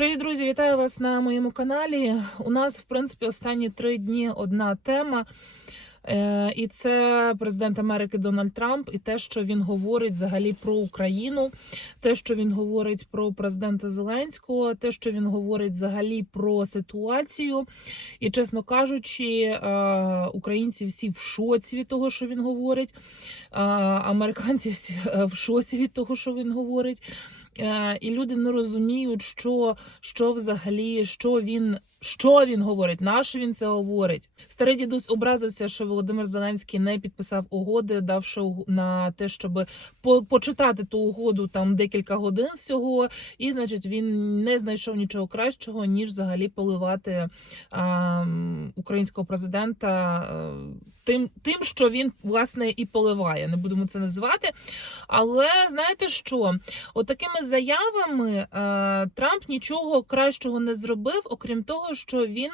Привіт, друзі! Вітаю вас на моєму каналі. У нас, в принципі, останні три дні одна тема. Е, І це президент Америки Дональд Трамп, і те, що він говорить взагалі про Україну, те, що він говорить про президента Зеленського, те, що він говорить взагалі про ситуацію. І, чесно кажучи, е, українці всі в шоці від того, що він говорить. е, Американці всі в шоці від того, що він говорить. Е, і люди не розуміють, що, що взагалі, що він. Що він говорить? На що він це говорить? Старий дідусь образився, що Володимир Зеленський не підписав угоди, давши на те, щоб по- почитати ту угоду там декілька годин всього. І, значить, він не знайшов нічого кращого, ніж взагалі поливати а, українського президента е, тим, тим, що він власне і поливає. Не будемо це називати. Але знаєте що? От заявами е, Трамп нічого кращого не зробив, окрім того, що він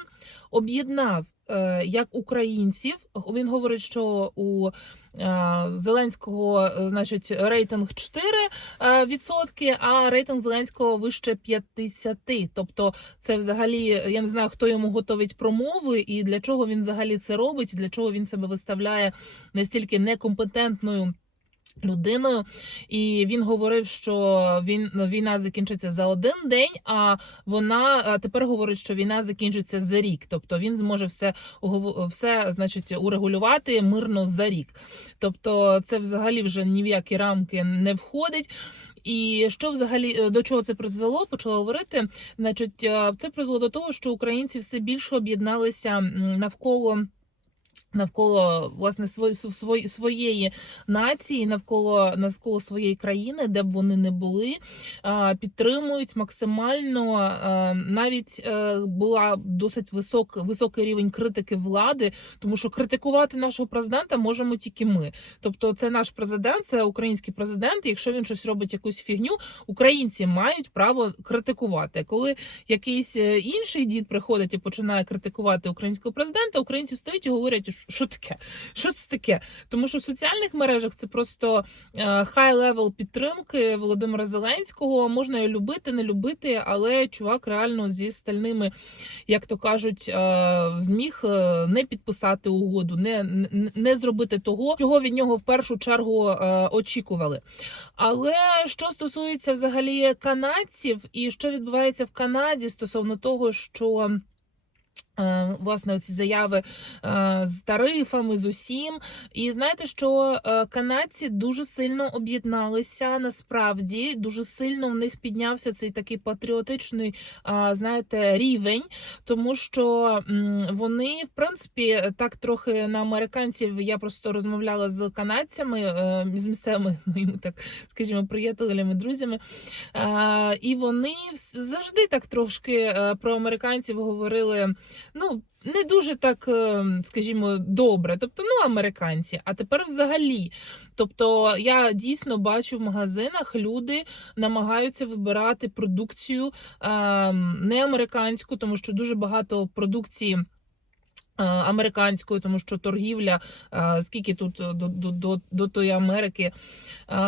об'єднав е, як українців. Він говорить, що у Зеленського, е, значить, рейтинг 4%, відсотки, а рейтинг Зеленського вище 50. Тобто, це взагалі я не знаю, хто йому готовить промови і для чого він взагалі це робить, для чого він себе виставляє настільки некомпетентною. Людиною, і він говорив, що він війна закінчиться за один день. А вона тепер говорить, що війна закінчиться за рік. Тобто він зможе все все, значить, урегулювати мирно за рік. Тобто, це взагалі вже ні в які рамки не входить. І що взагалі е, до чого це призвело? Почала говорити. Значить, е, це призвело до того, що українці все більше об'єдналися навколо. Навколо власне свої, свої, своєї нації, навколо навколо своєї країни, де б вони не були, підтримують максимально. Навіть е, була досить висок, високий рівень критики влади, тому що критикувати нашого президента можемо тільки ми. Тобто, це наш президент, це український президент. І якщо він щось робить якусь фігню, українці мають право критикувати. Коли якийсь е, інший дід приходить і починає критикувати українського президента, українці встають і говорять, «Що- що таке? Що це таке? Тому що в соціальних мережах це просто хай левел підтримки Володимира Зеленського. Можна його любити, не любити, але чувак реально зі стальними, як то кажуть, е, зміг е, не підписати угоду, не, не, зробити того, чого від нього в першу чергу е, очікували. Але що стосується взагалі канадців, і що відбувається в Канаді стосовно того, що. Е, Власне, ці заяви е, з тарифами, з усім. І знаєте, що е, канадці дуже сильно об'єдналися насправді, дуже сильно в них піднявся цей такий патріотичний, знаєте, рівень, тому що вони, в принципі, так трохи на американців. Я просто розмовляла з канадцями, з місцевими моїми, так скажімо, приятелями, друзями. І вони завжди так трошки про американців говорили. Ну, не дуже так, е, скажімо, добре. Тобто, ну, американці. А тепер взагалі. Тобто, я дійсно бачу в магазинах, люди намагаються вибирати продукцію е, не американську, тому що дуже багато продукції. Е, Американською, тому що торгівля, е, скільки тут е, до, до, до, до тої Америки,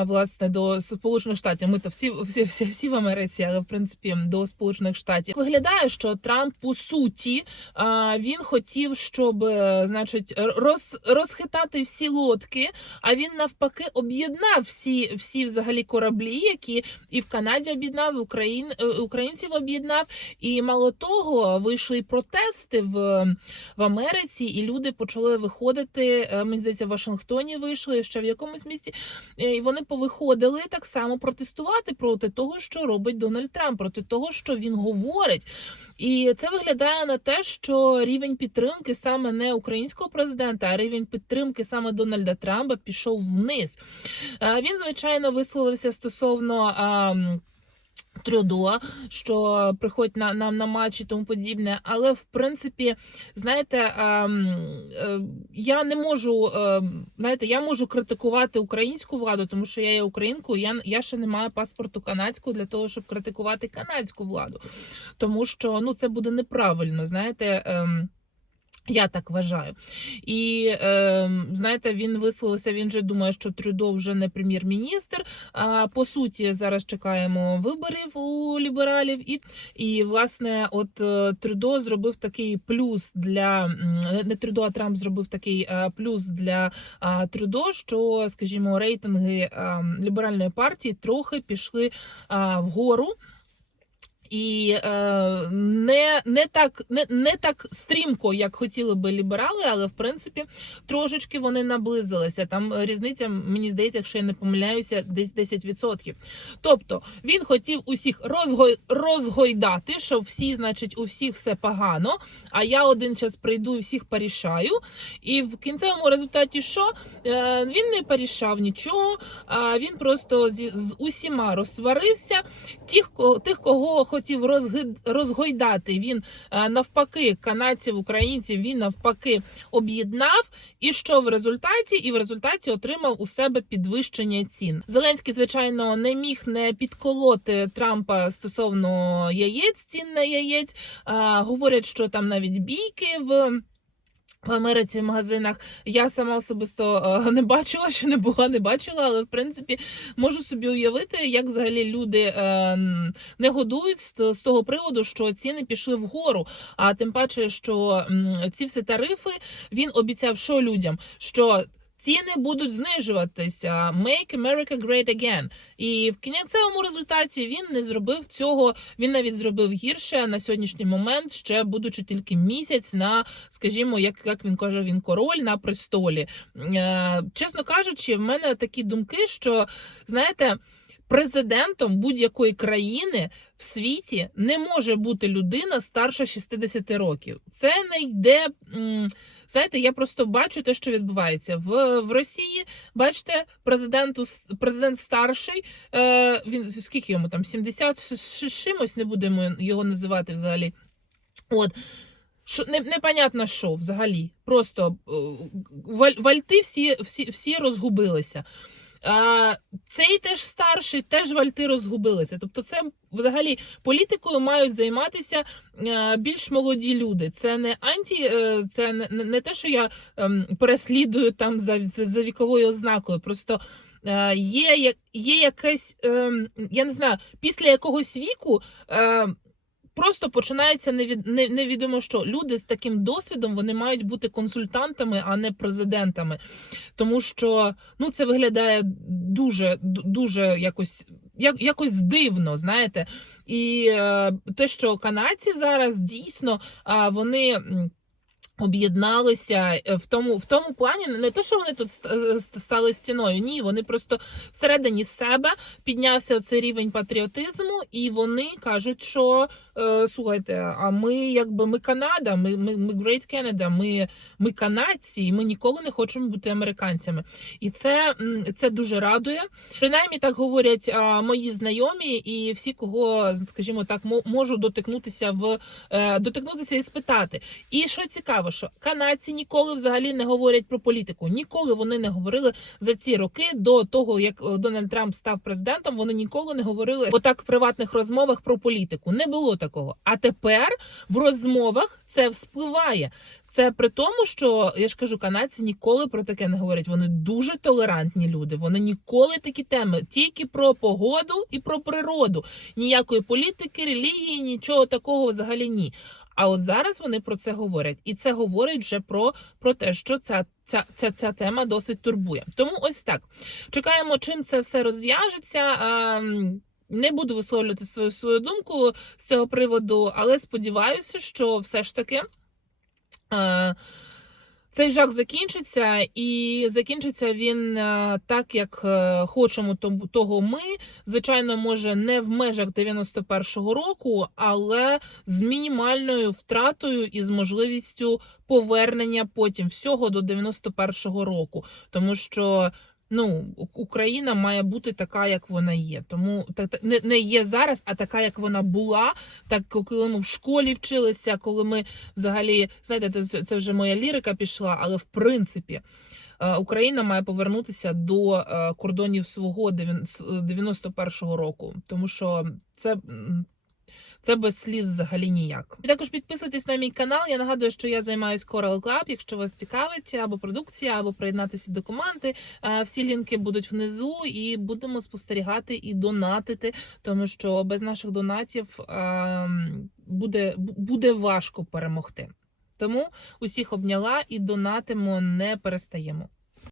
власне, до Сполучених Штатів. Ми то всі, всі, всі, всі в Америці, але в принципі до Сполучених Штатів виглядає, що Трамп по суті він хотів, щоб значить роз, розхитати всі лодки. А він навпаки об'єднав всі, всі взагалі кораблі, які і в Канаді об'єднав, і Україн, українців об'єднав. І мало того, вийшли протести в, в Америці, і люди почали виходити. е, Мені здається, в Вашингтоні вийшли ще в якомусь місті. Е, І вони повиходили так само протестувати проти того, що робить Дональд Трамп, проти того, що він говорить. І це виглядає на те, що рівень підтримки саме не українського президента, а рівень підтримки саме Дональда Трампа пішов вниз. Е, Він, звичайно, висловився стосовно. Трюдо, що приходь на, на, на матч і тому подібне. Але в принципі, знаєте, ем, е, я не можу, ем, знаєте, я можу критикувати українську владу, тому що я є українкою, я, я ще не маю паспорту канадського для того, щоб критикувати канадську владу. Тому що ну, це буде неправильно, знаєте. Ем, Я так вважаю. І е, знаєте, він висловився. Він же думає, що Трюдо вже не прем'єр-міністр. А по суті, зараз чекаємо виборів у лібералів. І, і власне, от е, Трюдо зробив такий плюс для не Трюдо, а Трамп зробив такий е, плюс для Трюдо, що, скажімо, рейтинги е, ліберальної партії трохи пішли вгору. І е, не, не, так, не, не так стрімко, як хотіли би ліберали, але в принципі трошечки вони наблизилися. Там різниця, мені здається, якщо я не помиляюся, десь 10%. Тобто він хотів усіх розгой, розгойдати, що всі, значить, у всіх все погано. А я один час прийду і всіх порішаю. І в кінцевому результаті, що е, він не порішав нічого, а він просто з, з усіма розсварився. Тих, тих, кого хотів розгид, розгойдати, він е, навпаки канадців, українців, він навпаки об'єднав. І що в результаті? І в результаті отримав у себе підвищення цін. Зеленський, звичайно, не міг не підколоти Трампа стосовно яєць, цін на яєць. Говорять, що там навіть бійки в. В Америці в магазинах я сама особисто е, не бачила, що не була, не бачила, але в принципі можу собі уявити, як взагалі люди е, не годують з, того приводу, що ціни пішли вгору. А тим паче, що ці всі тарифи він обіцяв, що людям, що ціни будуть знижуватися. Make America Great Again. І в кінцевому результаті він не зробив цього. Він навіть зробив гірше на сьогоднішній момент, ще будучи тільки місяць на, скажімо, як, як він каже, він король на престолі. Е, чесно кажучи, в мене такі думки, що знаєте. Президентом будь-якої країни в світі не може бути людина старша 60 років. Це не йде. м, Знаєте, я просто бачу те, що відбувається в, в Росії. Бачите, президенту президент старший. Е, він скільки йому там 70 з- з чимось, не будемо його називати взагалі. От. Що не, непонятно що взагалі. Просто е, валь, вальти всі, всі, всі розгубилися. Цей теж старший, теж вальти розгубилися. Тобто, це взагалі політикою мають займатися е, більш молоді люди. Це не анті, е, це не, не те, що я ем, переслідую там за, за, віковою ознакою. Просто е, є, є якесь, ем, я не знаю, після якогось віку. Просто починається невідомо що. Люди з таким досвідом вони мають бути консультантами, а не президентами. Тому що ну, це виглядає дуже, дуже якось, як, якось дивно, знаєте. І е, те, що канадці зараз дійсно вони. Об'єдналися е, в тому, в тому плані, не то, що вони тут ст- стали стіною. Ні, вони просто всередині себе піднявся цей рівень патріотизму, і вони кажуть, що е, слухайте, а ми якби ми Канада, ми, ми, ми Great Canada, ми, ми канадці, і ми ніколи не хочемо бути американцями. І це, це дуже радує. Принаймні так говорять а, мої знайомі, і всі, кого, скажімо так, мо- можу дотикнутися в е, дотикнутися і спитати. І що цікаво, що канадці ніколи взагалі не говорять про політику. Ніколи вони не говорили за ці роки до того, як е, Дональд Трамп став президентом. Вони ніколи не говорили отак в приватних розмовах про політику. Не було такого. А тепер в розмовах це вспливає. Це при тому, що я ж кажу, канадці ніколи про таке не говорять. Вони дуже толерантні люди. Вони ніколи такі теми, тільки про погоду і про природу. Ніякої політики, релігії, нічого такого взагалі ні. А от зараз вони про це говорять, і це говорить вже про, про те, що ця, ця, ця, ця тема досить турбує. Тому ось так чекаємо, чим це все розв'яжеться. Не буду висловлювати свою свою думку з цього приводу, але сподіваюся, що все ж таки. Цей жах закінчиться, і закінчиться він е, так, як е, хочемо того ми. Звичайно, може не в межах 91-го року, але з мінімальною втратою і з можливістю повернення потім всього до 91-го року. Тому що ну, Україна має бути така, як вона є. Тому так не, не є зараз, а така, як вона була. Так, коли ми в школі вчилися, коли ми взагалі знаєте, це, вже моя лірика пішла, але в принципі. е, Україна має повернутися до е, кордонів свого дев'ян- с- 91-го року, тому що це, Це без слів взагалі ніяк. І також підписуйтесь на мій канал. Я нагадую, що я займаюсь Coral Club. Якщо вас цікавить або продукція, або приєднатися до команди. е, Всі лінки будуть внизу, і будемо спостерігати і донатити, тому що без наших донатів ем, буде, буде важко перемогти. Тому усіх обняла і донатимо не перестаємо.